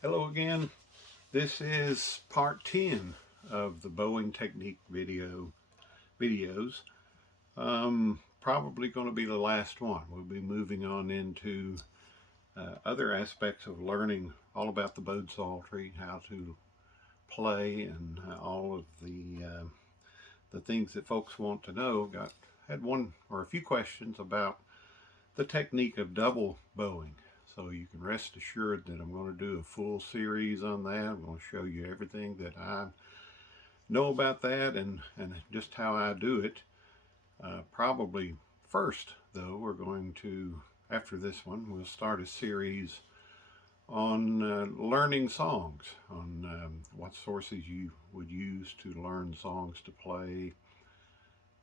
Hello again. This is part 10 of the bowing technique videos. Probably going to be the last one. We'll be moving on into other aspects of learning all about the bowed psaltery, how to play, and all of the things that folks want to know. Had one or a few questions about the technique of double bowing. So you can rest assured that I'm going to do a full series on that. I'm going to show you everything that I know about that and just how I do it. Probably first, though, we're going to, after this one, we'll start a series on learning songs, on what sources you would use to learn songs to play.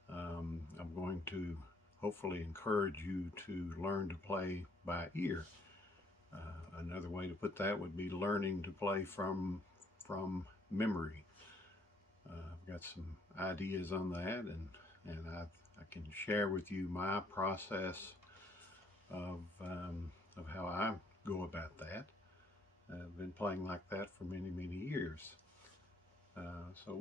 I'm going to hopefully encourage you to learn to play by ear. Another way to put that would be learning to play from memory. I've got some ideas on that, and I can share with you my process of how I go about that. I've been playing like that for many years. So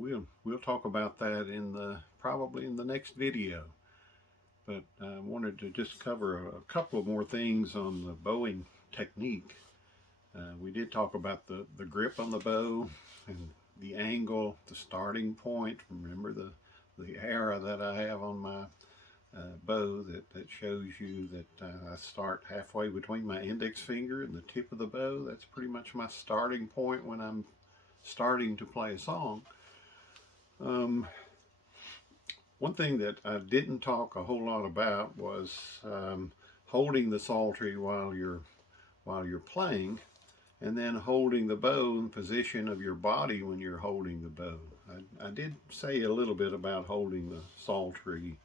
we'll talk about that in the probably in the next video. But I wanted to just cover a couple of more things on the bowing technique. We did talk about the grip on the bow and the angle, the starting point. Remember the arrow that I have on my bow that shows you that I start halfway between my index finger and the tip of the bow. That's pretty much my starting point when I'm starting to play a song. One thing that I didn't talk a whole lot about was holding the psaltery while you're playing, and then holding the bow in position of your body when you're holding the bow. I did say a little bit about holding the psaltery,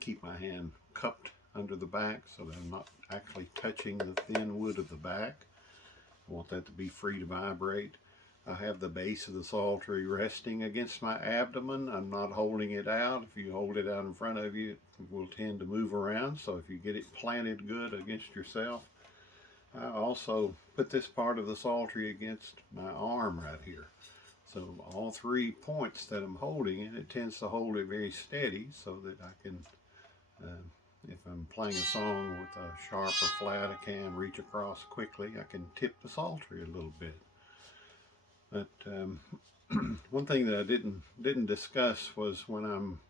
keep my hand cupped under the back so that I'm not actually touching the thin wood of the back. I want that to be free to vibrate. I have the base of the psaltery resting against my abdomen. I'm not holding it out. If you hold it out in front of you, it will tend to move around. So if you get it planted good against yourself, I also put this part of the psaltery against my arm right here. So all 3 points that I'm holding it, it tends to hold it very steady so that I can, if I'm playing a song with a sharp or flat, I can reach across quickly. I can tip the psaltery a little bit. But one thing that I didn't discuss was when I'm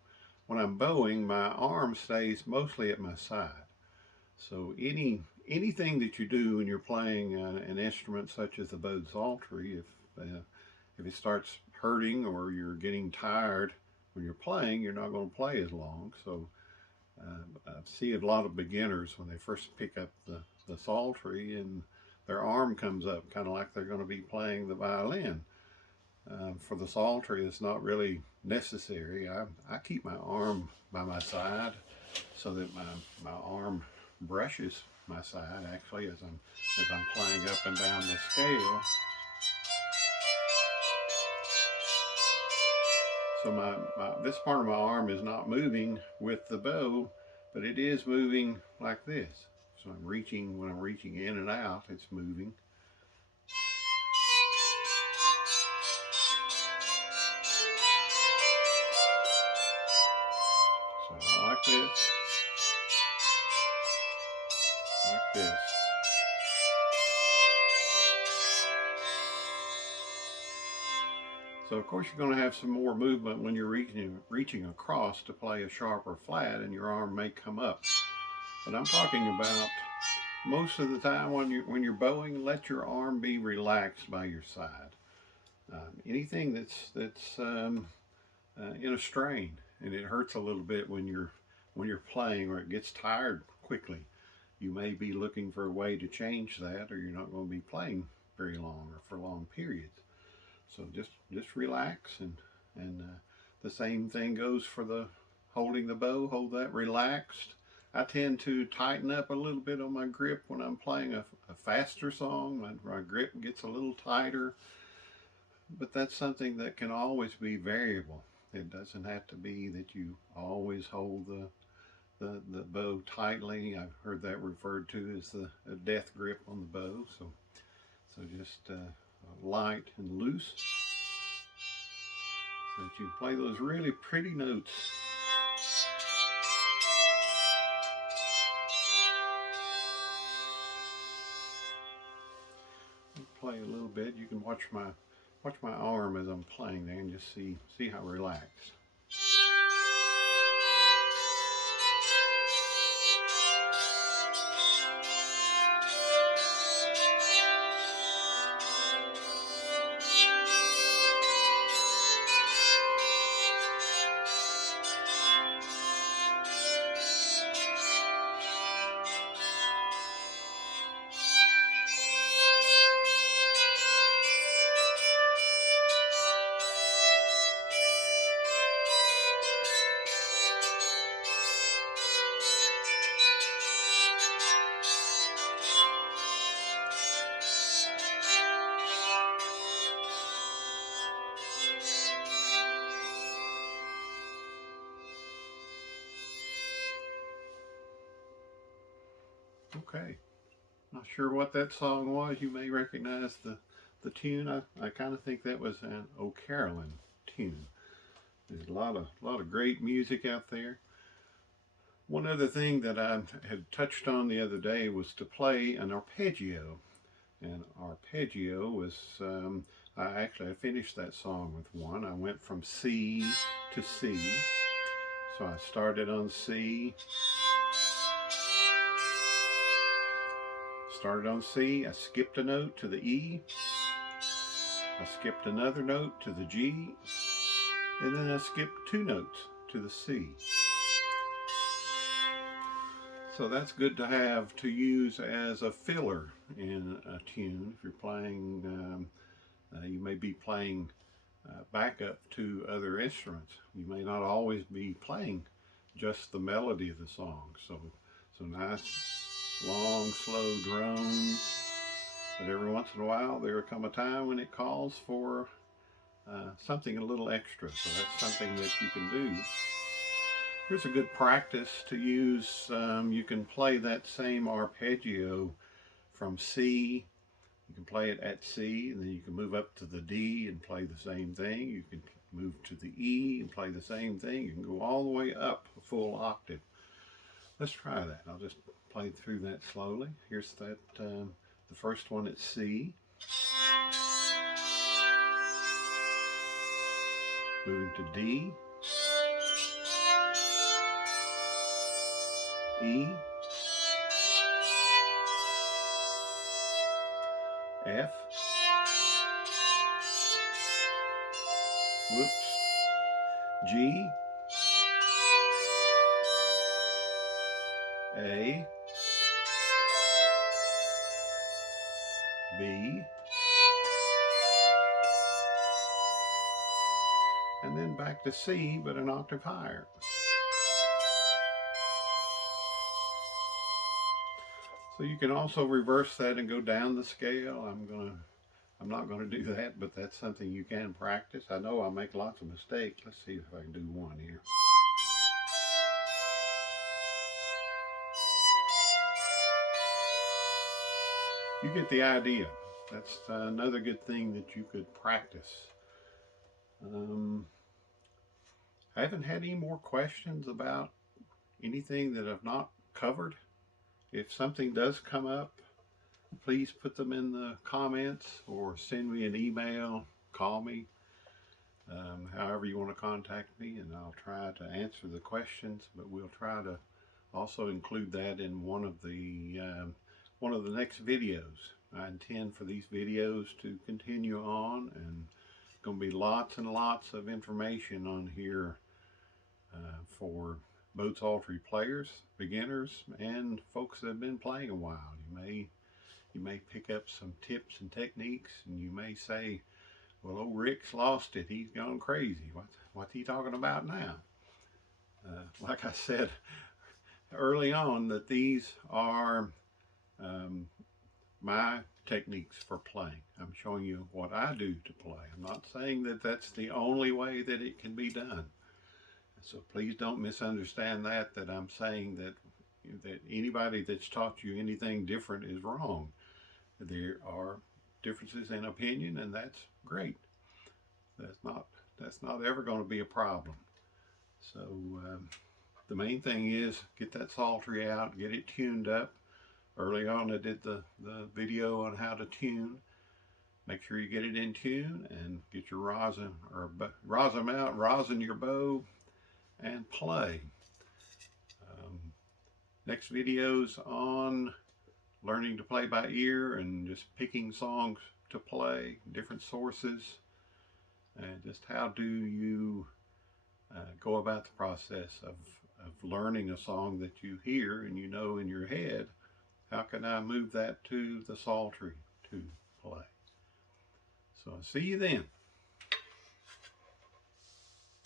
bowing, my arm stays mostly at my side. So anything that you do when you're playing an instrument such as the bowed psaltery, if it starts hurting or you're getting tired when you're playing, you're not going to play as long. So I see a lot of beginners when they first pick up the psaltery and their arm comes up, kind of like they're going to be playing the violin. For the psaltery, it's not really necessary. I keep my arm by my side so that my arm brushes my side actually as I'm playing up and down the scale. So this part of my arm is not moving with the bow, but it is moving like this. So when I'm reaching in and out, it's moving. So like this. So of course you're going to have some more movement when you're reaching across to play a sharp or flat, and your arm may come up. But I'm talking about most of the time when you're bowing, let your arm be relaxed by your side. Anything that's in a strain, and it hurts a little bit when you're playing, or it gets tired quickly. You may be looking for a way to change that, or you're not going to be playing very long or for long periods. So just relax, and the same thing goes for the holding the bow. Hold that relaxed. I tend to tighten up a little bit on my grip when I'm playing a faster song. My grip gets a little tighter, but that's something that can always be variable. It doesn't have to be that you always hold the bow tightly. I've heard that referred to as the death grip on the bow. So So just light and loose, so that you can play those really pretty notes. Play a little bit. You can watch my arm as I'm playing there and just see how relaxed. Okay, not sure what that song was. You may recognize the tune. I kind of think that was an O'Carolan tune. There's a lot of great music out there. One other thing that I had touched on the other day was to play an arpeggio. And arpeggio was, I finished that song with one. I went from C to C. So I started on C. I skipped a note to the E. I skipped another note to the G. And then I skipped 2 notes to the C. So that's good to have to use as a filler in a tune. If you're playing, you may be playing backup to other instruments. You may not always be playing just the melody of the song. So nice, long, slow drones. But every once in a while, there will come a time when it calls for something a little extra. So that's something that you can do. Here's a good practice to use. You can play that same arpeggio from C. You can play it at C, and then you can move up to the D and play the same thing. You can move to the E and play the same thing. You can go all the way up a full octave. Let's try that. I'll just play through that slowly. Here's that, the first one at C. Moving to D. E, F, whoops, G, A, B, and then back to C, but an octave higher. So you can also reverse that and go down the scale. I'm not gonna do that, but that's something you can practice. I know I'll make lots of mistakes. Let's see if I can do one here. You get the idea. That's another good thing that you could practice. I haven't had any more questions about anything that I've not covered. If something does come up, please put them in the comments or send me an email, call me, however you want to contact me, and I'll try to answer the questions. But we'll try to also include that in one of the next videos. I intend for these videos to continue on, and it's going to be lots and lots of information on here for both Psaltery players, beginners, and folks that have been playing a while. You may pick up some tips and techniques, and you may say, well, old Rick's lost it. He's gone crazy. What's he talking about now? Like I said early on, that these are my techniques for playing. I'm showing you what I do to play. I'm not saying that that's the only way that it can be done. So please don't misunderstand that I'm saying that anybody that's taught you anything different is wrong. There are differences in opinion, and that's great. That's not that's not ever going to be a problem. So the main thing is get that Psaltery out, get it tuned up. Early on, I did the video on how to tune. Make sure you get it in tune and get your rosin or rosin out, rosin your bow, and play. Next video's on learning to play by ear and just picking songs to play, different sources, and just how do you go about the process of learning a song that you hear and you know in your head. How can I move that to the Psaltery to play? So I'll see you then.